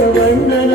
ಬಸವಣ್ಣನ